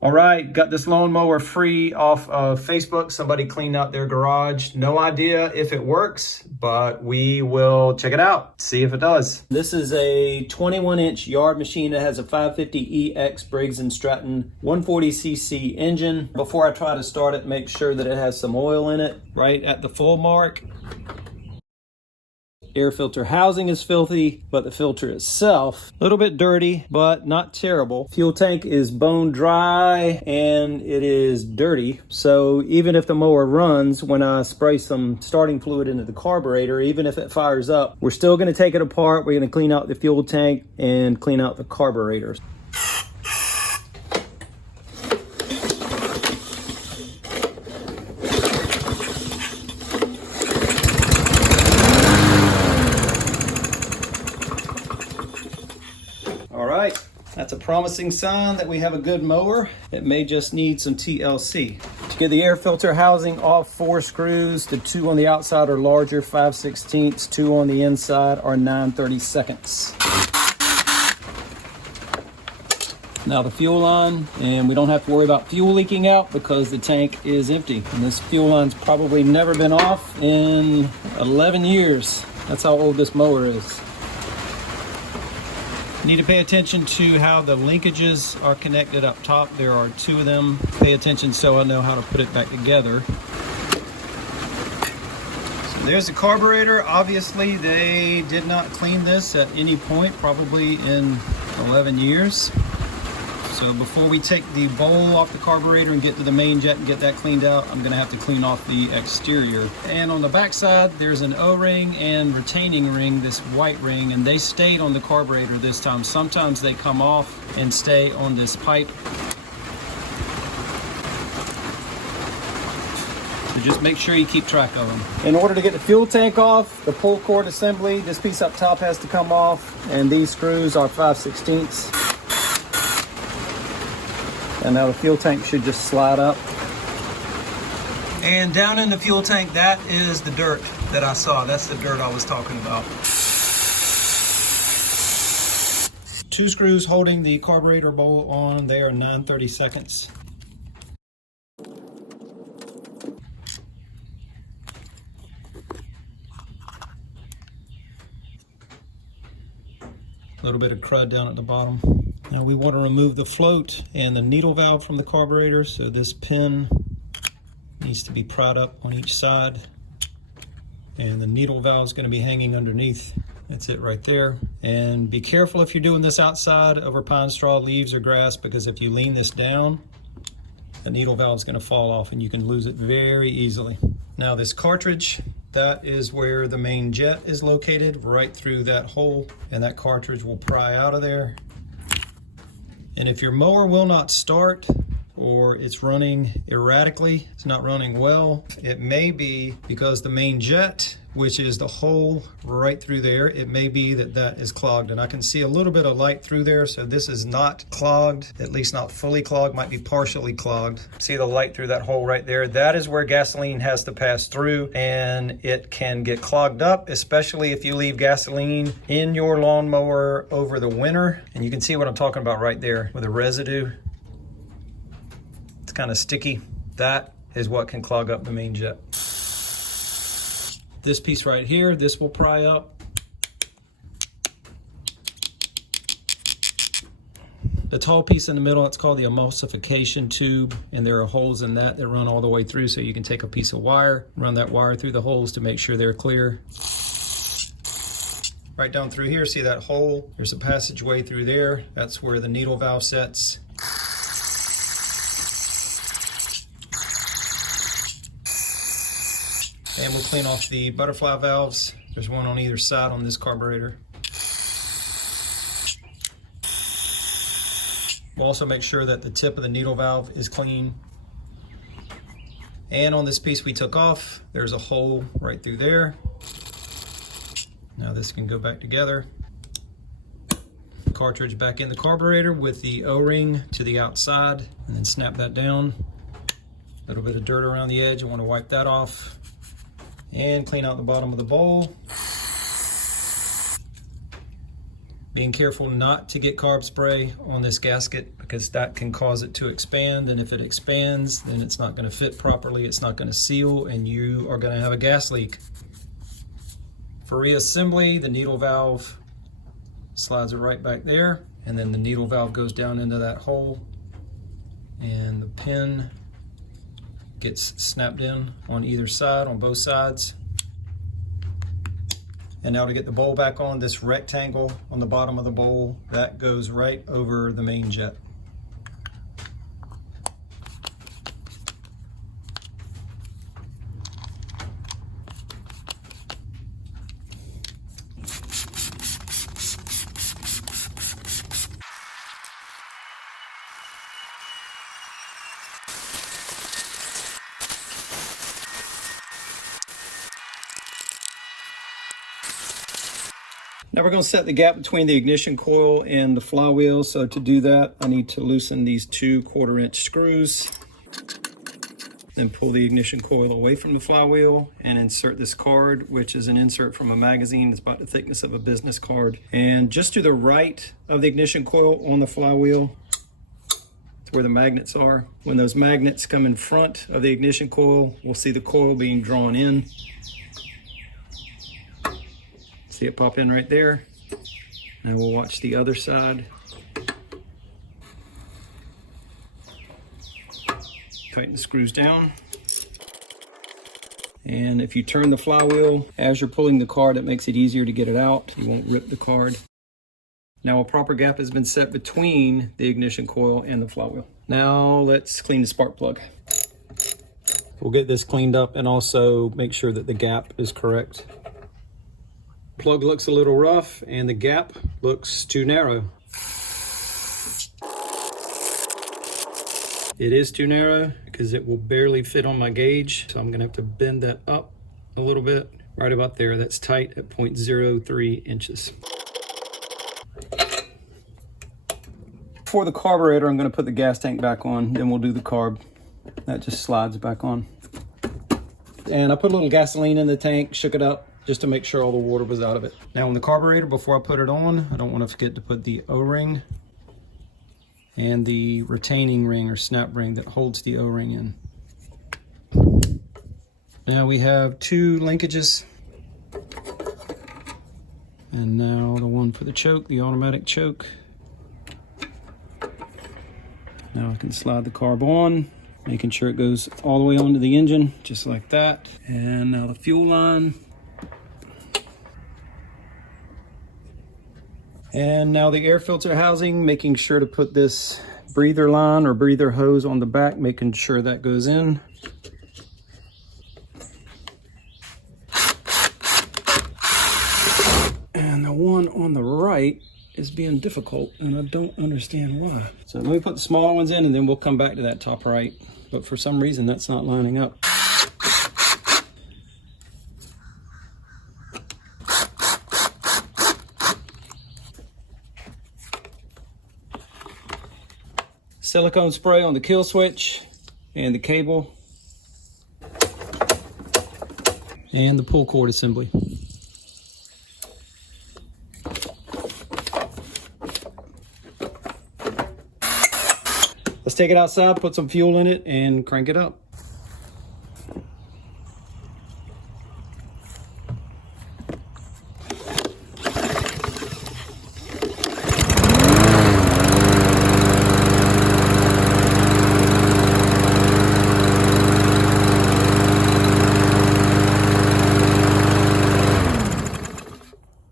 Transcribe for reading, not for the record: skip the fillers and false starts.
All right, got this lawnmower free off of Facebook. Somebody cleaned out their garage. No idea if it works, but we will check it out, see if it does. This is a 21-inch yard machine. It has a 550EX Briggs & Stratton 140cc engine. Before I try to start it, make sure that it has some oil in it right at the full mark. Air filter housing is filthy, but the filter itself, a little bit dirty, but not terrible. Fuel tank is bone dry and it is dirty. So even if the mower runs, when I spray some starting fluid into the carburetor, even if it fires up, we're still gonna take it apart. We're gonna clean out the fuel tank and clean out the carburetor. That's a promising sign that we have a good mower. It may just need some TLC. To get the air filter housing off, 4 screws. The 2 on the outside are larger, 5/16. 2 on the inside are 9/32. Now the fuel line, and we don't have to worry about fuel leaking out because the tank is empty. And this fuel line's probably never been off in 11 years. That's how old this mower is. Need to pay attention to how the linkages are connected up top. There are 2 of them. Pay attention so I know how to put it back together. So there's the carburetor. Obviously they did not clean this at any point, probably in 11 years. So before we take the bowl off the carburetor and get to the main jet and get that cleaned out, I'm gonna have to clean off the exterior. And on the back side, there's an O-ring and retaining ring, this white ring, and they stayed on the carburetor this time. Sometimes they come off and stay on this pipe. So just make sure you keep track of them. In order to get the fuel tank off, the pull cord assembly, this piece up top has to come off, and these screws are 5/16. And now the fuel tank should just slide up. And down in the fuel tank, that is the dirt that I saw. That's the dirt I was talking about. 2 screws holding the carburetor bowl on. They are 9/32. A little bit of crud down at the bottom. Now we want to remove the float and the needle valve from the carburetor, so this pin needs to be pried up on each side, and the needle valve is going to be hanging underneath. That's it right there. And be careful if you're doing this outside over pine straw, leaves, or grass, because if you lean this down, the needle valve is going to fall off and you can lose it very easily. Now this cartridge, that is where the main jet is located, right through that hole, and that cartridge will pry out of there. And if your mower will not start, or it's running erratically, it's not running well, it may be because the main jet, which is the hole right through there, it may be that that is clogged. And I can see a little bit of light through there, so this is not clogged, at least not fully clogged, might be partially clogged. See the light through that hole right there? That is where gasoline has to pass through, and it can get clogged up, especially if you leave gasoline in your lawnmower over the winter. And you can see what I'm talking about right there with the residue. It's kind of sticky. That is what can clog up the main jet. This piece right here, this will pry up. The tall piece in the middle, it's called the emulsification tube, and there are holes in that run all the way through, so you can take a piece of wire, run that wire through the holes to make sure they're clear. Right down through here, see that hole? There's a passageway through there. That's where the needle valve sets. And we'll clean off the butterfly valves. There's one on either side on this carburetor. We'll also make sure that the tip of the needle valve is clean. And on this piece we took off, there's a hole right through there. Now this can go back together. Cartridge back in the carburetor with the O-ring to the outside, and then snap that down. A little bit of dirt around the edge, I want to wipe that off. And clean out the bottom of the bowl. Being careful not to get carb spray on this gasket because that can cause it to expand, and if it expands, then it's not going to fit properly, it's not going to seal, and you are going to have a gas leak. For reassembly, the needle valve slides it right back there, and then the needle valve goes down into that hole, and the pin gets snapped in on either side, on both sides. And now to get the bowl back on, this rectangle on the bottom of the bowl, that goes right over the main jet. Now we're going to set the gap between the ignition coil and the flywheel. So to do that, I need to loosen these 2 1/4-inch screws. Then pull the ignition coil away from the flywheel and insert this card, which is an insert from a magazine. It's about the thickness of a business card. And just to the right of the ignition coil on the flywheel, it's where the magnets are. When those magnets come in front of the ignition coil, we'll see the coil being drawn in. See it pop in right there. And we'll watch the other side. Tighten the screws down. And if you turn the flywheel as you're pulling the card, it makes it easier to get it out. You won't rip the card. Now a proper gap has been set between the ignition coil and the flywheel. Now let's clean the spark plug. We'll get this cleaned up and also make sure that the gap is correct. Plug looks a little rough and the gap looks too narrow. It is too narrow because it will barely fit on my gauge, so I'm gonna have to bend that up a little bit, right about there. That's tight at 0.03 inches. For the carburetor, I'm gonna put the gas tank back on, then we'll do the carb. That just slides back on. And I put a little gasoline in the tank, shook it up, just to make sure all the water was out of it. Now on the carburetor, before I put it on, I don't want to forget to put the O-ring and the retaining ring or snap ring that holds the O-ring in. Now we have 2 linkages. And now the one for the choke, the automatic choke. Now I can slide the carb on, making sure it goes all the way onto the engine, just like that. And now the fuel line. And now the air filter housing, making sure to put this breather line or breather hose on the back, making sure that goes in. And the one on the right is being difficult and I don't understand why. So let me put the smaller ones in and then we'll come back to that top right. But for some reason that's not lining up. Silicone spray on the kill switch and the cable and the pull cord assembly. Let's take it outside, put some fuel in it and crank it up.